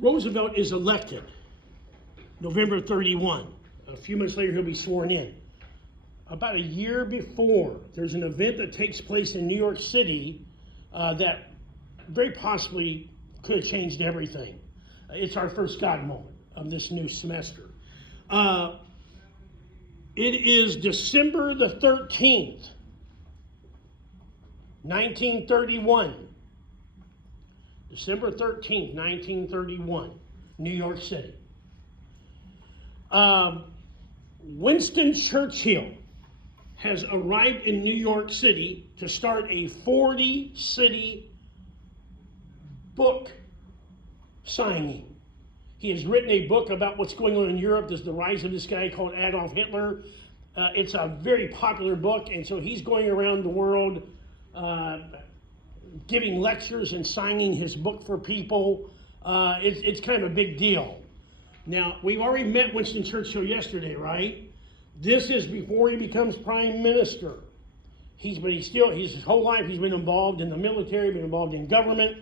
Roosevelt is elected November 31. A few months later, he'll be sworn in. About a year before, there's an event that takes place in New York City that very possibly could have changed everything. It's our first God moment of this new semester. It is December the 13th, 1931. December 13th, 1931, New York City. Winston Churchill has arrived in New York City to start a 40-city book signing. He has written a book about what's going on in Europe. There's the rise of this guy called Adolf Hitler. It's a very popular book, and so he's going around the world giving lectures and signing his book for people. It's kind of a big deal. Now, we've already met Winston Churchill yesterday, right? This is before he becomes prime minister. His whole life he's been involved in the military, been involved in government.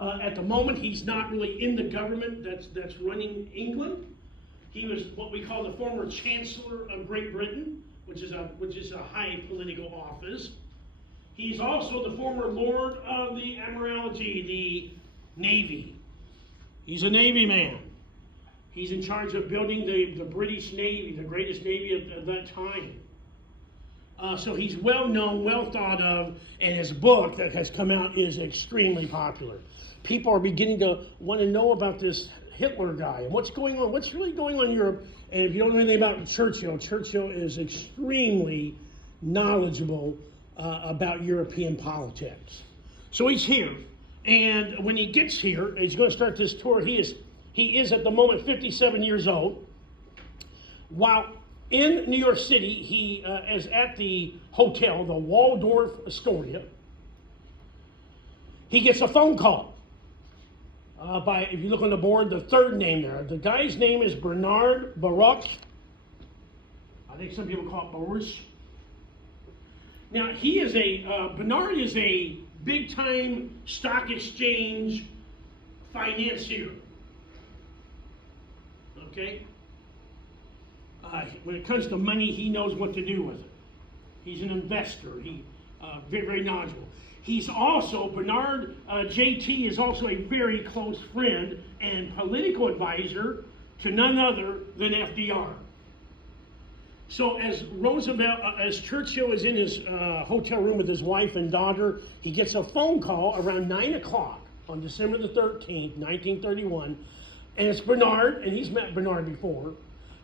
At the moment, he's not really in the government that's running England. He was what we call the former Chancellor of Great Britain, which is a high political office. He's also the former Lord of the Admiralty, the Navy. He's a Navy man. He's in charge of building the British Navy, the greatest Navy of that time. So he's well known, well thought of, and his book that has come out is extremely popular. People are beginning to want to know about this Hitler guy and what's going on, what's really going on in Europe. And if you don't know anything about Churchill, Churchill is extremely knowledgeable about European politics. So he's here, and when he gets here, he's going to start this tour. He is at the moment 57 years old. While in New York City, he is at the hotel, the Waldorf Astoria. He gets a phone call by, if you look on the board, the third name there. The guy's name is Bernard Baruch. I think some people call it Baruch. Now, Bernard is a big-time stock exchange financier. Okay? When it comes to money, he knows what to do with it. He's an investor. Very, very knowledgeable. He's also, Bernard JT is also a very close friend and political advisor to none other than FDR. So as Churchill is in his hotel room with his wife and daughter, he gets a phone call around 9 o'clock on December the 13th, 1931, and it's Bernard, and he's met Bernard before.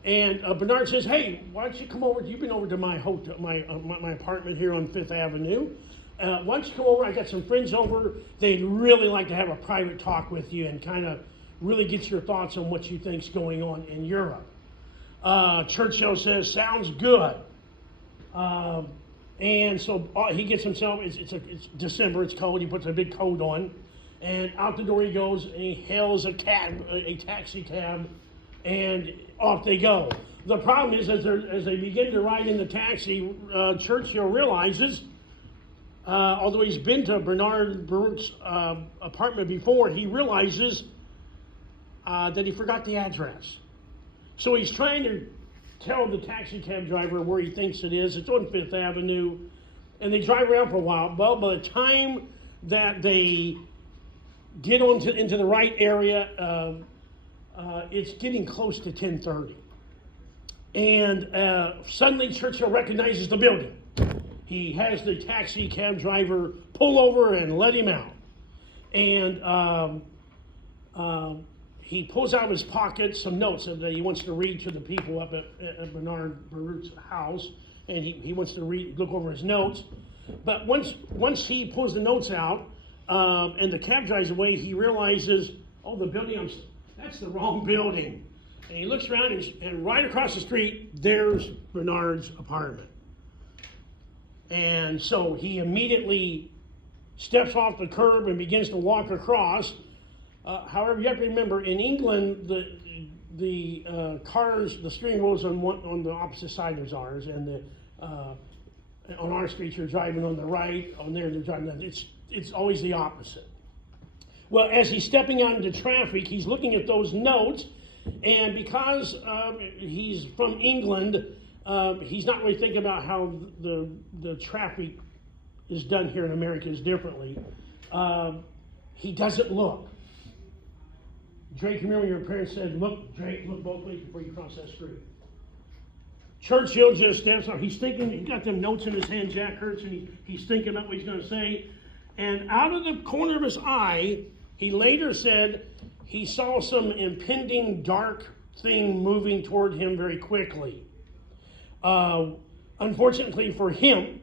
And Bernard says, "Hey, why don't you come over? You've been over to my hotel, my apartment here on Fifth Avenue. Why don't you come over? I got some friends over. They'd really like to have a private talk with you and kind of really get your thoughts on what you think's going on in Europe." Churchill says, "Sounds good." And so he gets himself. It's December. It's cold. He puts a big coat on, and out the door he goes, and he hails a taxi cab. And off they go. The problem is, as they begin to ride in the taxi, Churchill realizes, although he's been to Bernard Baruch's apartment before, he realizes that he forgot the address. So he's trying to tell the taxi cab driver where he thinks it is. It's on Fifth Avenue. And they drive around for a while. Well, by the time that they get into the right area, it's getting close to 10:30. And suddenly Churchill recognizes the building. He has the taxi cab driver pull over and let him out. And he pulls out of his pocket some notes that he wants to read to the people up at Bernard Baruch's house. And he wants to look over his notes. But once he pulls the notes out and the cab drives away, he realizes, oh, the building that's the wrong building. And he looks around, and right across the street, there's Bernard's apartment. And so he immediately steps off the curb and begins to walk across. However, you have to remember, in England, the cars, the steering wheel's on the opposite side as ours, and on our street you're driving on the right, on there they're driving on. It's always the opposite. Well, as he's stepping out into traffic, he's looking at those notes, and because he's from England, he's not really thinking about how the traffic is done here in America is differently. He doesn't look. Drake, remember your parents said, look, Drake, look both ways before you cross that street. Churchill just steps up. He's thinking, he's got them notes in his hand, Jack Hurts, and he's thinking about what he's going to say. And out of the corner of his eye, he later said he saw some impending dark thing moving toward him very quickly. Unfortunately for him,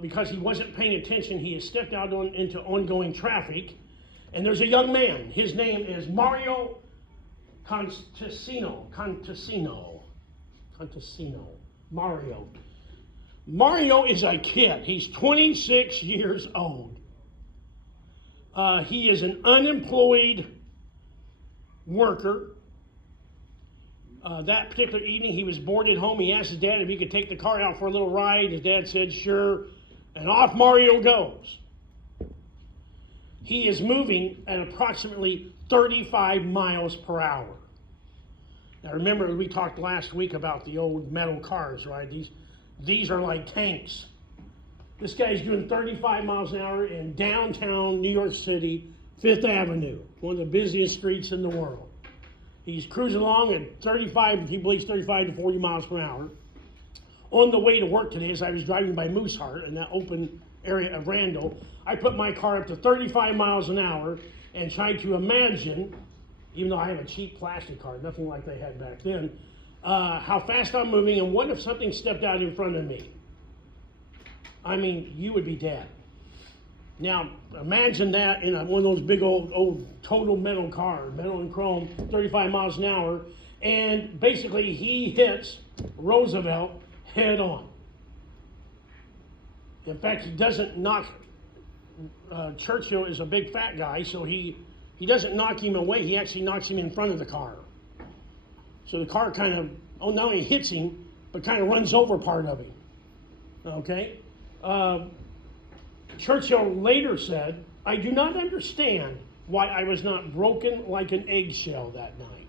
because he wasn't paying attention, he has stepped out into ongoing traffic. And there's a young man. His name is Mario Contasino. Mario. Mario is a kid. He's 26 years old. He is an unemployed worker. That particular evening, he was bored at home. He asked his dad if he could take the car out for a little ride. His dad said, sure. And off Mario goes. He is moving at approximately 35 miles per hour. Now remember, we talked last week about the old metal cars, right? These are like tanks. This guy's doing 35 miles an hour in downtown New York City, Fifth Avenue, one of the busiest streets in the world. He's cruising along at 35, he believes 35 to 40 miles per hour. On the way to work today, as I was driving by Mooseheart in that open area of Randall, I put my car up to 35 miles an hour and tried to imagine, even though I have a cheap plastic car, nothing like they had back then, how fast I'm moving, and what if something stepped out in front of me? I mean, you would be dead. Now, imagine that in one of those big old total metal cars, metal and chrome, 35 miles an hour, and basically he hits Roosevelt head on. In fact, he doesn't knock, Churchill is a big fat guy, so he doesn't knock him away, he actually knocks him in front of the car. So the car kind of, not only hits him, but kind of runs over part of him. Okay? Churchill later said, I do not understand why I was not broken like an eggshell that night.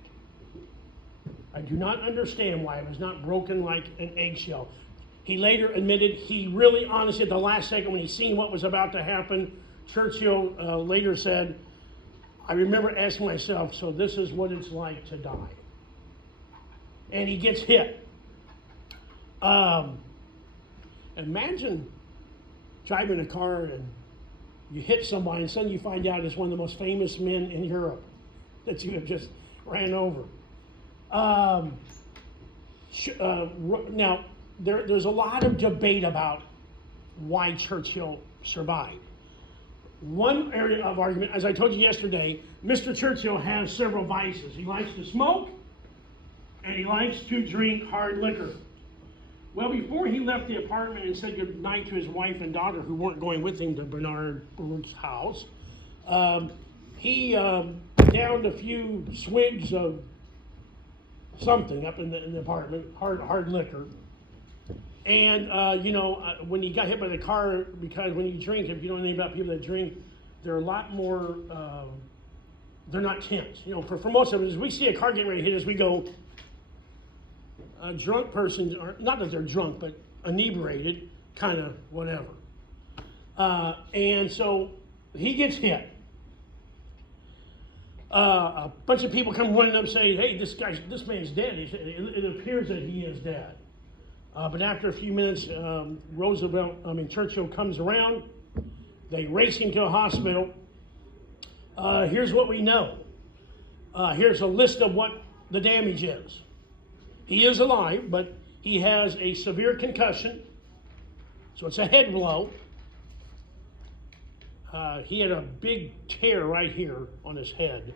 I do not understand why I was not broken like an eggshell. He later admitted he really, honestly, at the last second when he seen what was about to happen, Churchill later said, I remember asking myself, so this is what it's like to die. And he gets hit. Imagine driving a car and you hit somebody and suddenly you find out it's one of the most famous men in Europe that you have just ran over. Now, there's a lot of debate about why Churchill survived. One area of argument, as I told you yesterday, Mr. Churchill has several vices. He likes to smoke and he likes to drink hard liquor. Well, before he left the apartment and said goodnight to his wife and daughter who weren't going with him to Bernard Berg's house, he downed a few swigs of something up in the apartment, hard liquor. And, when he got hit by the car, because when you drink, if you know anything about people that drink, they're a lot more, they're not tense. For most of us, as we see a car getting ready to hit us, we go, drunk persons, are not that they're drunk, but inebriated, kind of whatever. And so he gets hit. A bunch of people come running up saying, hey, this man's dead. It appears that he is dead. But after a few minutes, Churchill comes around. They race him to a hospital. Here's what we know. Here's a list of what the damage is. He is alive, but he has a severe concussion. So it's a head blow. He had a big tear right here on his head.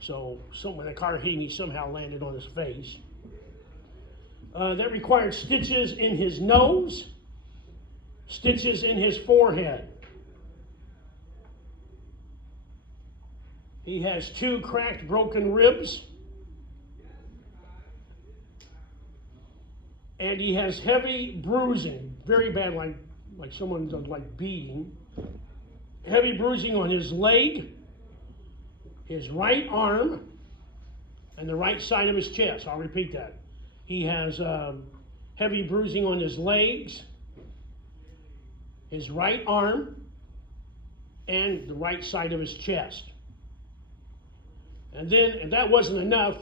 So when the car hit him, he somehow landed on his face. That required stitches in his nose, stitches in his forehead. He has 2 cracked, broken ribs. And he has heavy bruising, very bad, like someone's beating. Heavy bruising on his leg, his right arm, and the right side of his chest. I'll repeat that. He has heavy bruising on his legs, his right arm, and the right side of his chest. And then, if that wasn't enough,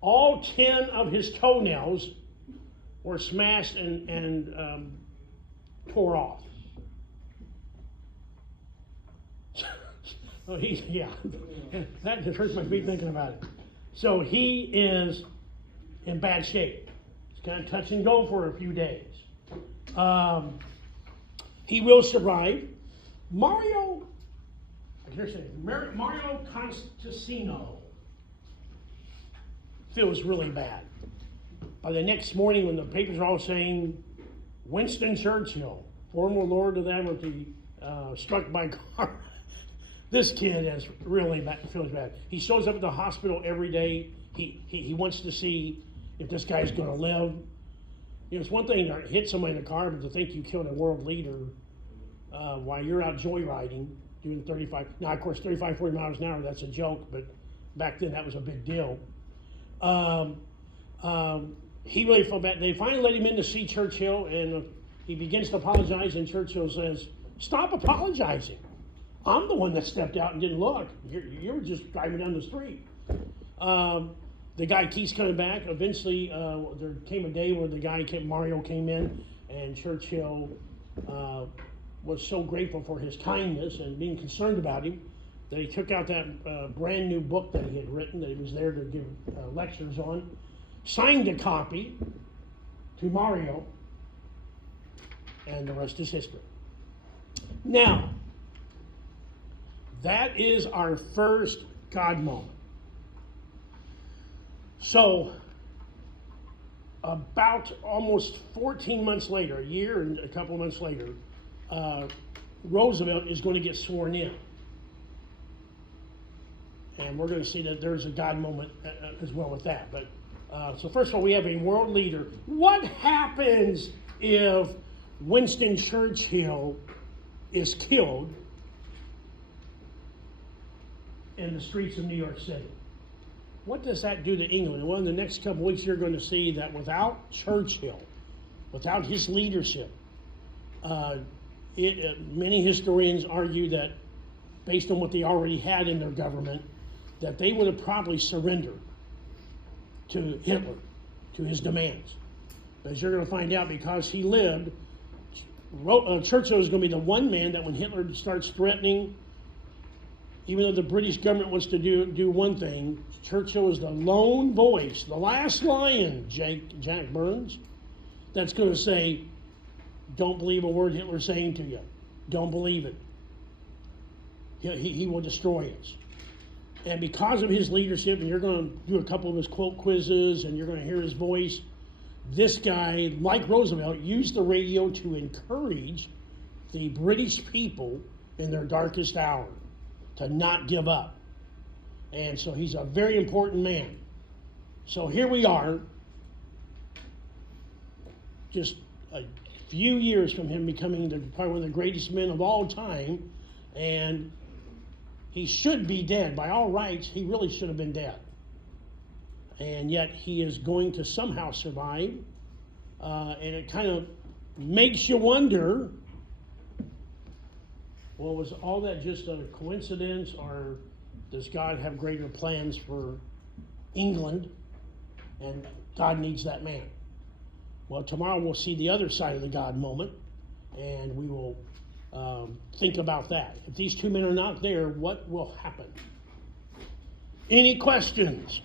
all 10 of his toenails were smashed and tore off. So that just hurts my feet thinking about it. So he is in bad shape. It's kind of touch and go for a few days. He will survive. Mario Constantino feels really bad. By the next morning, when the papers are all saying Winston Churchill, former Lord of the Admiralty, struck by car, this kid is really bad, feels bad. He shows up at the hospital every day. He wants to see if this guy's going to live. You know, it's one thing to hit somebody in a car, but to think you killed a world leader while you're out joyriding, doing 35. Now, of course, 35, 40 miles an hour, that's a joke, but back then that was a big deal. He really felt bad. They finally let him in to see Churchill, and he begins to apologize, and Churchill says, "Stop apologizing. I'm the one that stepped out and didn't look. You were just driving down the street." The guy keeps coming back. Eventually, there came a day where Mario came in, and Churchill was so grateful for his kindness and being concerned about him that he took out that brand new book that he had written that he was there to give lectures on, signed a copy to Mario, and the rest is history. Now, that is our first God moment. So, about almost 14 months later, a year and a couple of months later, Roosevelt is going to get sworn in. And we're going to see that there's a God moment as well with that. But so first of all, we have a world leader. What happens if Winston Churchill is killed in the streets of New York City? What does that do to England? Well, in the next couple of weeks, you're going to see that without Churchill, without his leadership, many historians argue that, based on what they already had in their government, that they would have probably surrendered to Hitler, to his demands. As you're going to find out, because he lived, Churchill is going to be the one man that when Hitler starts threatening, even though the British government wants to do one thing, Churchill is the lone voice, the last lion, Jack Burns, that's going to say, "Don't believe a word Hitler's saying to you. Don't believe it. He will destroy us." And because of his leadership, and you're going to do a couple of his quote quizzes, and you're going to hear his voice, this guy, like Roosevelt, used the radio to encourage the British people in their darkest hour to not give up. And so he's a very important man. So here we are, just a few years from him becoming probably one of the greatest men of all time, and he should be dead. By all rights, he really should have been dead. And yet he is going to somehow survive. And it kind of makes you wonder, well, was all that just a coincidence, or does God have greater plans for England, and God needs that man? Well, tomorrow we'll see the other side of the God moment, and we will think about that. If these two men are not there, what will happen? Any questions?